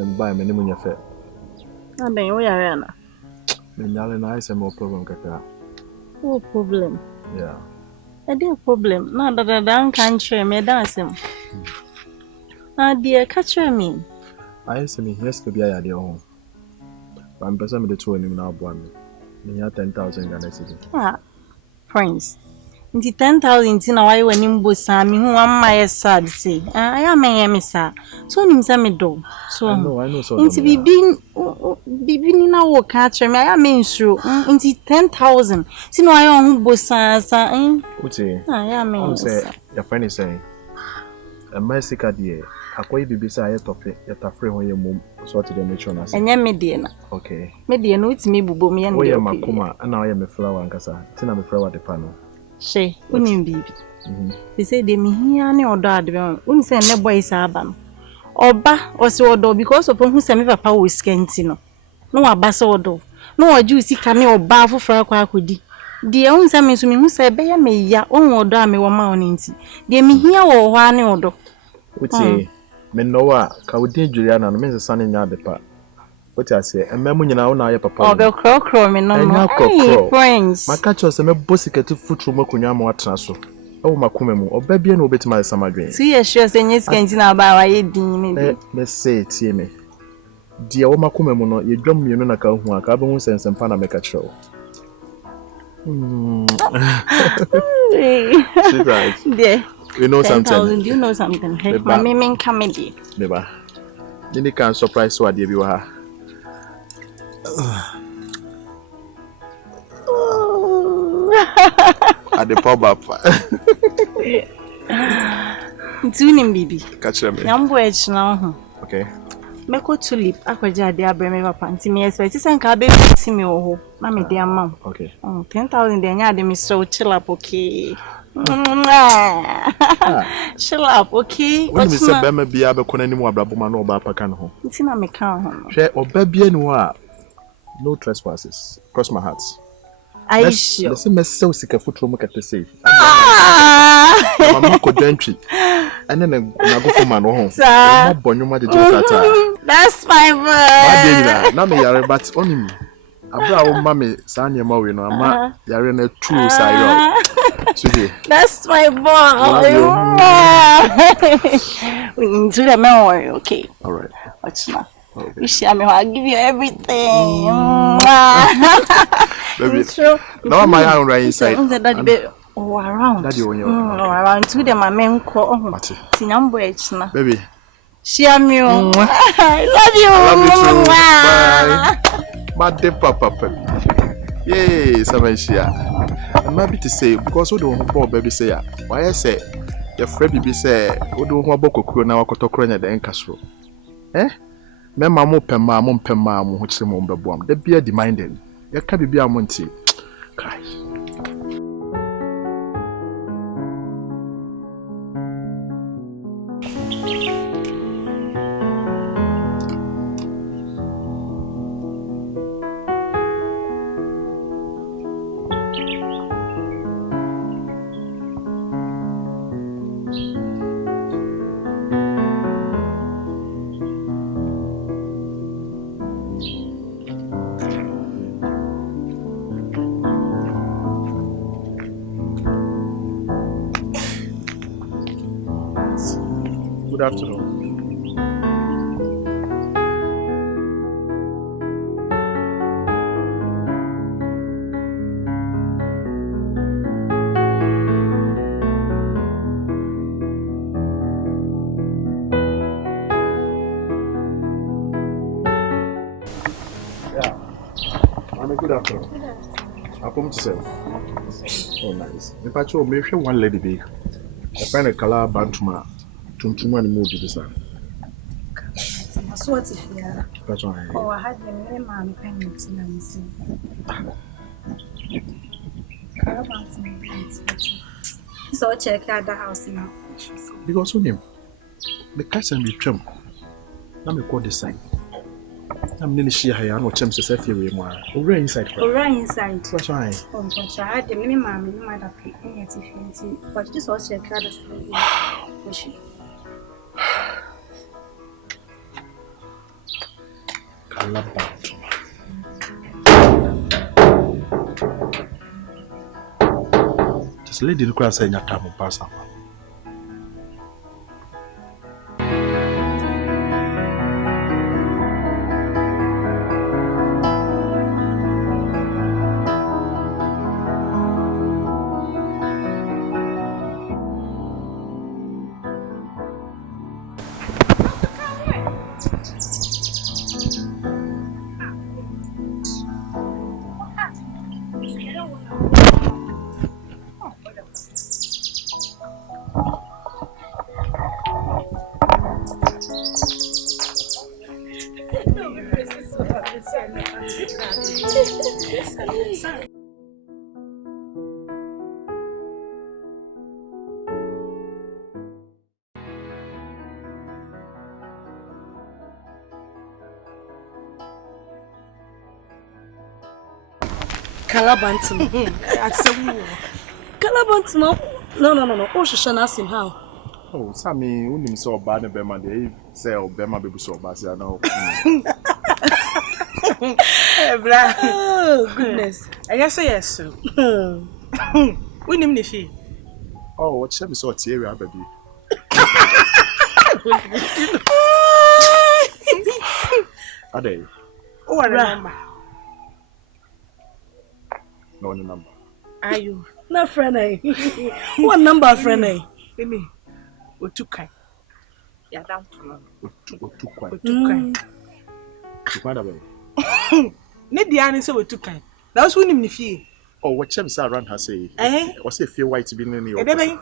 and buy many money affair. I mean, we are in. Menyale I say more problem kaka. No problem. Yeah. I did problem. No, that I don't country me dance him. Dear, catch me. I say me yes could be a dear home. But I'm person with the 2 and now one. Me have 10,000 Ghana cedis. Ah, Prince. Inti 10,000 na why when him bossa me who am my sad say. I am a sir. So nim say me do. So I know so. Inti bibi ni na wo catch me. I am insure. Inti 10,000. See no I on who bossa sa. Uti. I am I say your friend is saying. A Mexica dear. Akwai bibi say ya tofe ya tafre ho ye mum so to the nature na say. Enya me de na. Okay. Me de no utimi bubo me yan de. Oya makoma na oya me flower ankasa. Tina me flower de pano. She, unim bibi. They say they me here ne odo adbe. Uni say ne boy sa aba no. Oba osi odo because of who say me papa wo skenti no. No aba se odo. No oju sika ne oba afofra akwa akodi. De uni say me so me hu say be ya me ya on odo a me wo ma oni nti. De me here wo ho ane odo. Uti me no wa ka odi Juliana no me se sane nya de pa. What I say, and Mamma, you know, now, papa. Oh, the crow, me no, Prince. My catcher said, my bossy get to foot from Mokunyamo at Trasso. Oh, my Kumemu, or baby, and obey my summer dream. See, sure, saying yes, can't now buy a dean. Let's say, Timmy. Dear Oma Kumemo, you drum me on account one, carbon sense and Pana make a show. There, you know something. You know something. My meaning comedy. Never. Then you can surprise what you are. At the pub up. Tuning baby. Catch me. Yambo edge now. Okay. Meko tulip akwaja de abreme papa nti me expect say nka be ti me wo na me de amam. Okay. 10,000 de nya de me so chill up okay. Chill up okay. When we say be me bia be kona ni mu abraboma na oba paka no ho. Nti na me kan ho. Hwe oba bia ni wo a no trespasses. Cross my heart. I sure. Let's say so sika futuro mu kete say. Mama ko dantwi. Ene na go for man ho. Mo bonyuma de jota. That's my boy. Na me yare but onim. Abra wo mama sa nyema we no ama yare na true side. That's my boy. We need to the memory, okay? All right. What's my? You share me, I'll give you everything. Baby, no, my own right inside. Oh, around. Daddy, on your around to the main call. Baby, share me. I love you. Bye. My dear papa. Yay, Samashia. I'm happy to say because we don't want baby say. Why I say your friend baby say we don't want Boko na wakotokronya the enkasro. Me mama pema mo ho kire mo mbeboam da bia demanded ya ka bibia mo nti kai Good afternoon. Yeah. Good afternoon. I'll come to self. Oh, nice. In fact, you may share one lady be. I find a color bantama. Tumtumani mood this time. So what if you are? That's why. Oh, I had a man payments in the same. So check out the house now. Because who name? The cousin be trim. Let me call this side. I'm nearly sure I know Chim says if you were already inside. Already inside. That's why. Oh, but I had the minimum in my but this was check out the side. Kalabantama. Just lady look and say nyatamu pasa. Kalabantama. Kalabantama. No. Oh, she shall ask him how. Oh, Sammy, when you saw bad Bema, they say Bema baby so bad. Oh, goodness. I guess yes. We name the fee. Oh, what shall we sort here, baby? Are they? Oh, what number? No number. Are you? No friend, eh? What number, friend, eh? Me. Otukai. Yeah, down to Otukai. Otukai. Otukai, baby. Ne Diane say Otukai. That was winning the fee. Oh, what shall we say around her say? Eh? What's the fear white being in the Baby. opposite?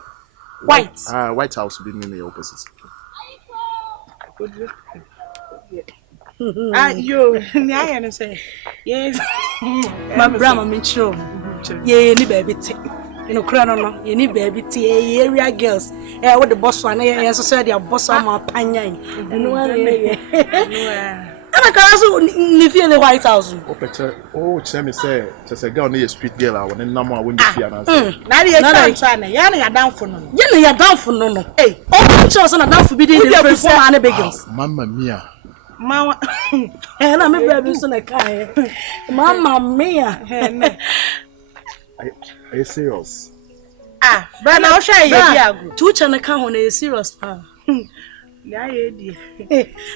White. White House being in the opposite. Yo, I say. Yes. My brother, I'm in trouble. Yeah, ni baby tea. You know, crown no. You need baby tea. Area girls. Eh, what the boss one? Eh, so say the boss one my panya. You know what? And I can also live in the White House. Oh, Chemi say, just a girl near a street girl. I want to know when you see an answer. Now you're trying. You're down for no. You're down for no. Hey, oh, choose on down for bidding the first one and begins. Mamma mia. Mama. And I'm a baby son of Kai. Mamma mia. Are you serious? Ah, but I'll show you. Two channel count on a serious power. Yeah, dear.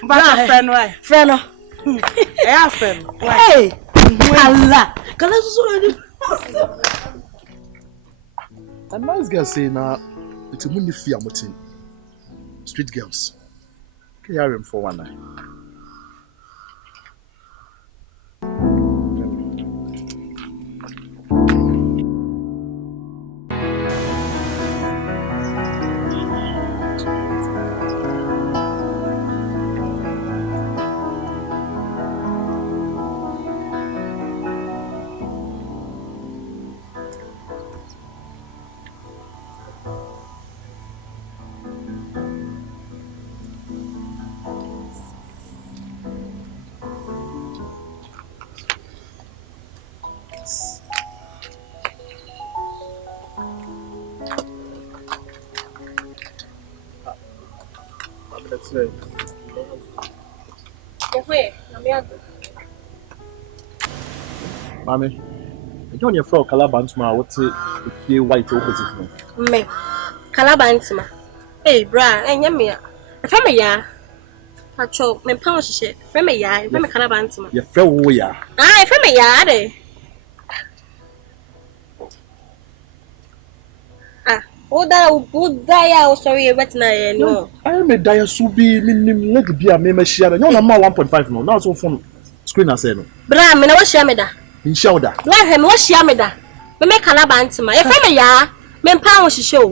But a friend, why? Friend, Yeah, friend. hey, Allah. Can I A nice girl say now it's a money fear mountain. Street girls. Can you hear him for one night? Mommy, you don't your floor Kalabantama, what's it if you white opposite? Me, Kalabantama. Hey, bra, and Yamia. From a ya. Patrol, me pounce shit. From a ya, from a Kalabantama. Your fellow warrior. Aye, from a yard. Ah, oh, that would die. I was sorry, but no. I am a dire subi, meaning let be a member share. You're not 1.5 no. Now so from screen as no. Bra, me no Shamida. In shoulder. Let him wash Yamida. Me make Kalabantama. If from a ya, men pounce show.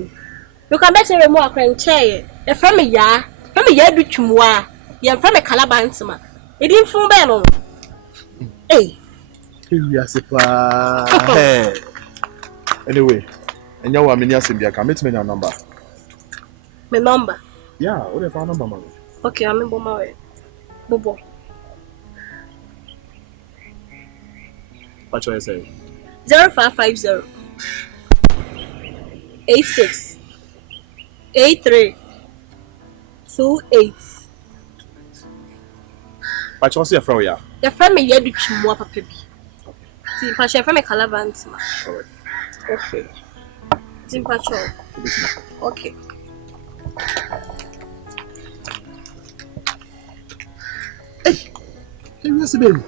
You can better remove a crank chair. If from a ya, from a ya do chumwa. You're from a Kalabantama. It didn't fool bell. Hey. Yes, hey. Anyway, and you are many as I can meet me number. My number. Yeah, what if our number, man? Okay, I'm in Bomawe. Bobo. What should I say? 0550 86 83 28. What should I say, Froya? Your friend me yedu chimwa papa bi. Ti pa she friend me Calabantima. Alright. Okay. Timpacho. Okay. Hey, you see baby.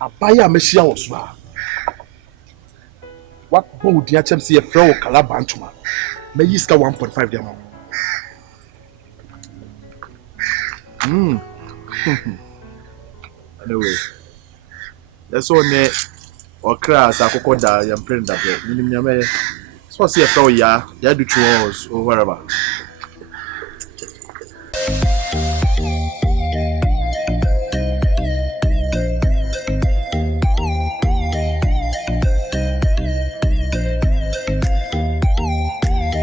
Abaya meshia oswa. What would you attempt see a flow Calabantuma? May you scar 1.5 diamond. Anyway, that's all ne or crass I could die and print that. So see a flow ya do chores or wherever.